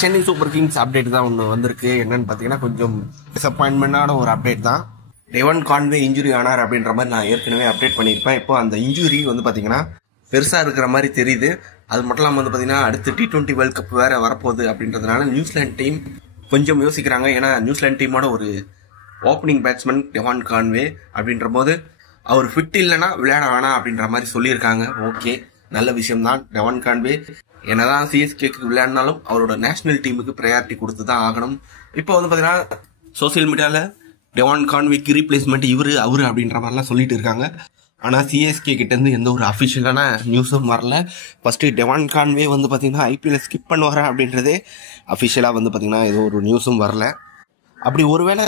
Chennai super Kings update தான் ஒன்று வந்திருக்கு. என்னன்னு பார்த்தீங்கன்னா கொஞ்சம் டிசப்பாயின்மெண்டான ஒரு அப்டேட் தான். டெவான் கான்வே இன்ஜுரி ஆனார் அப்படின்ற மாதிரி நான் ஏற்கனவே அப்டேட் பண்ணியிருப்பேன். இப்போ அந்த இன்ஜுரி வந்து பார்த்தீங்கன்னா பெருசாக இருக்கிற மாதிரி தெரியுது. அது மட்டும் இல்லாமல் வந்து பார்த்தீங்கன்னா அடுத்து T20 வேர்ல்ட் கப் வேறு வரப்போகுது அப்படின்றதுனால நியூசிலாந்து டீம் கொஞ்சம் யோசிக்கிறாங்க. ஏன்னா நியூசிலாந்து டீமோட ஒரு ஓப்பனிங் பேட்ஸ்மேன் டெவான் கான்வே அப்படின்ற போது அவர் ஃபிட் இல்லைன்னா விளையாட வேணாம் அப்படின்ற மாதிரி சொல்லியிருக்காங்க. ஓகே, நல்ல விஷயம் தான். டெவான் கான்வே என்னதான் சிஎஸ்கேக்கு விளையாடினாலும் அவரோட நேஷனல் டீமுக்கு ப்ரையாரிட்டி கொடுத்து தான் ஆகணும். இப்போ வந்து பார்த்தீங்கன்னா சோசியல் மீடியாவில் டெவான் கான்வேக்கு ரீப்ளேஸ்மெண்ட் அவரு அப்படின்ற மாதிரிலாம் சொல்லிட்டு இருக்காங்க. ஆனால் சிஎஸ்கே கிட்டேருந்து எந்த ஒரு அஃபிஷியலான நியூஸும் வரல. ஃபஸ்ட்டு டெவான் கான்வே வந்து பார்த்தீங்கன்னா ஐபிஎல் ஸ்கிப் பண்ணுவாரா அப்படின்றதே அஃபிஷியலாக வந்து பார்த்தீங்கன்னா ஏதோ ஒரு நியூஸும் வரல. அப்படி ஒருவேளை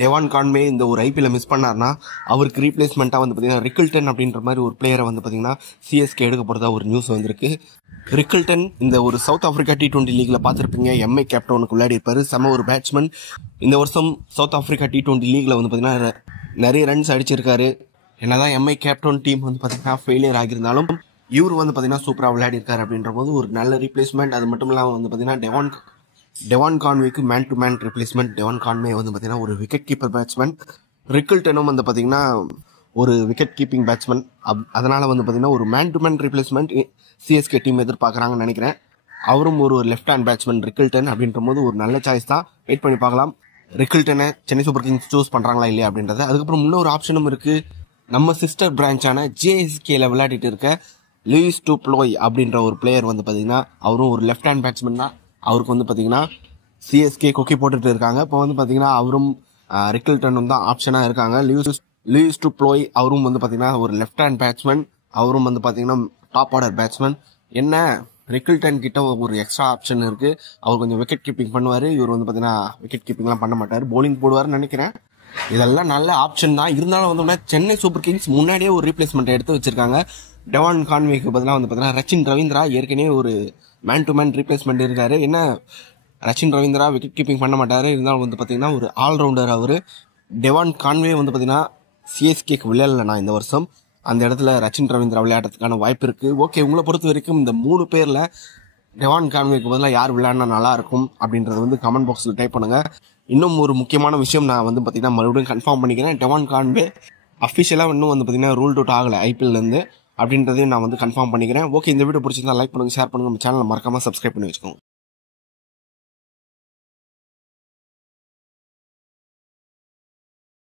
டெவான் கான்வே இந்த ஒரு ஐபிஎல் மிஸ் பண்ணார்னா அவருக்கு ரீப்ளேஸ்மெண்ட்டாக வந்து பார்த்தீங்கன்னா ரிக்கில்டன் அப்படின்ற மாதிரி ஒரு பிளேயரை வந்து பார்த்தீங்கன்னா சிஎஸ்கே எடுக்க போகிறதா ஒரு நியூஸ் வந்திருக்கு. ரிக்கில்டன் இந்த ஒரு சவுத் ஆப்பிரிக்கா T20 லீக்ல பார்த்துருப்பீங்க. எம்ஐ கேப்டவுனுக்கு விளையாடி இருப்பாரு. செம ஒரு பேட்ஸ்மேன். இந்த வருஷம் சவுத் ஆப்பிரிக்கா T20 லீக்ல வந்து பார்த்தீங்கன்னா நிறைய ரன்ஸ் அடிச்சிருக்காரு. என்னதான் எம்ஐ கேப்டன் டீம் வந்து பார்த்தீங்கன்னா ஃபெயிலியர் ஆகியிருந்தாலும் இவர் வந்து பார்த்தீங்கன்னா சூப்பராக விளையாடி இருக்காரு அப்படின்ற போது ஒரு நல்ல ரீப்ளேஸ்மெண்ட். அது மட்டும் இல்லாமல் வந்து பார்த்தீங்கன்னா டெவான் கான்வேக்கு man to man replacement. Devon Conway வந்து பார்த்தீங்கன்னா ஒரு விக்கெட் கீப்பர் பேட்ஸ்மேன். ரிக்கில்டனும் வந்து பார்த்தீங்கன்னா ஒரு விக்கெட் கீப்பிங் பேட்ஸ்மேன். அதனால வந்து பார்த்தீங்கன்னா ஒரு man to man replacement CSK team எதிர்பார்க்குறாங்கன்னு நினைக்கிறேன். அவரும் ஒரு லெஃப்ட் ஹேண்ட் பேட்ஸ்மேன் ரிக்கில்டன் அப்படின்ற போது ஒரு நல்ல சாய்ஸ் தான். வெயிட் பண்ணி பார்க்கலாம் ரிக்கில்டனை சென்னை சூப்பர் கிங்ஸ் சூஸ் பண்ணுறாங்களா இல்லையா அப்படின்றத. அதுக்கப்புறம் இன்னொரு ஆப்ஷனும் இருக்குது. நம்ம சிஸ்டர் பிரான்ச்சான ஜேஎஸ்கேல விளையாடிட்டு இருக்க லூயிஸ் டு ப்ளோய் அப்படின்ற ஒரு பிளேயர் வந்து பார்த்தீங்கன்னா அவரும் ஒரு லெஃப்ட் ஹேண்ட் பேட்ஸ்மேன் தான். அவருக்கு வந்து பார்த்தீங்கன்னா சிஎஸ்கே கொக்கி போட்டுட்டு இருக்காங்க. இப்போ வந்து பார்த்தீங்கன்னா அவரும் ரிக்கில்டனும் தான் ஆப்ஷனாக இருக்காங்க. லூயிஸ் டு ப்ளோய் அவரும் வந்து பார்த்தீங்கன்னா ஒரு லெஃப்ட் ஹேண்ட் பேட்ஸ்மேன். அவரும் வந்து பார்த்தீங்கன்னா டாப் ஆர்டர் பேட்ஸ்மேன். என்ன ரிக்கில்டன் கிட்ட ஒரு எக்ஸ்ட்ரா ஆப்ஷன் இருக்குது. அவர் கொஞ்சம் விக்கெட் கீப்பிங் பண்ணுவார். இவர் வந்து பார்த்தீங்கன்னா விக்கெட் கீப்பிங்லாம் பண்ண மாட்டார், பவுலிங் போடுவார்னு நினைக்கிறேன். இதெல்லாம் நல்ல ஆப்ஷன் தான். இருந்தாலும் வந்து சென்னை சூப்பர் கிங்ஸ் முன்னாடியே ஒரு ரீப்ளேஸ்மெண்ட் எடுத்து வச்சிருக்காங்க. டெவான் கான்வேக்கு பதிலாக வந்து பார்த்தீங்கன்னா ரச்சின் ரவீந்திரா ஏற்கனவே ஒரு மேன் டு மேன் ரீப்ளேஸ்மெண்ட் இருக்காரு. என்ன ரச்சின் ரவீந்திரா விக்கெட் கீப்பிங் பண்ண மாட்டார். இருந்தாலும் வந்து பார்த்தீங்கன்னா ஒரு ஆல்ரவுண்டர் அவர். டெவான் கான்வே வந்து பார்த்தீங்கன்னா சிஎஸ்கேக்கு விளையாடலண்ணா இந்த வருஷம். அந்த இடத்துல ரச்சின் ரவீந்திரா விளையாடுறதுக்கான வாய்ப்பு இருக்குது. ஓகே, உங்களை பொறுத்த வரைக்கும் இந்த 3 பேரில் டெவான் கான்வேக்கு பதிலாக யார் விளையாடினா நல்லா இருக்கும் அப்படின்றது வந்து கமெண்ட் பாக்ஸில் டைப் பண்ணுங்க. இன்னும் ஒரு முக்கியமான விஷயம் நான் வந்து பார்த்தீங்கன்னா மறுபடியும் கன்ஃபார்ம் பண்ணிக்கிறேன். டெவான் கான்வே அஃபிஷியலாக இன்னும் வந்து பார்த்தீங்கன்னா ரூல்ட் அவுட் ஆகலை ஐபிஎல்லேருந்து அப்படின்றதையும் நான் வந்து கன்ஃபார்ம் பண்ணிக்கிறேன். ஓகே, இந்த வீடியோ பிடிச்சிருந்தா லைக் பண்ணுங்கள், ஷேர் பண்ணுங்கள், நம்ம சேனலை மறக்காமல் சப்ஸ்கிரைப் பண்ணி வச்சுக்கோங்க.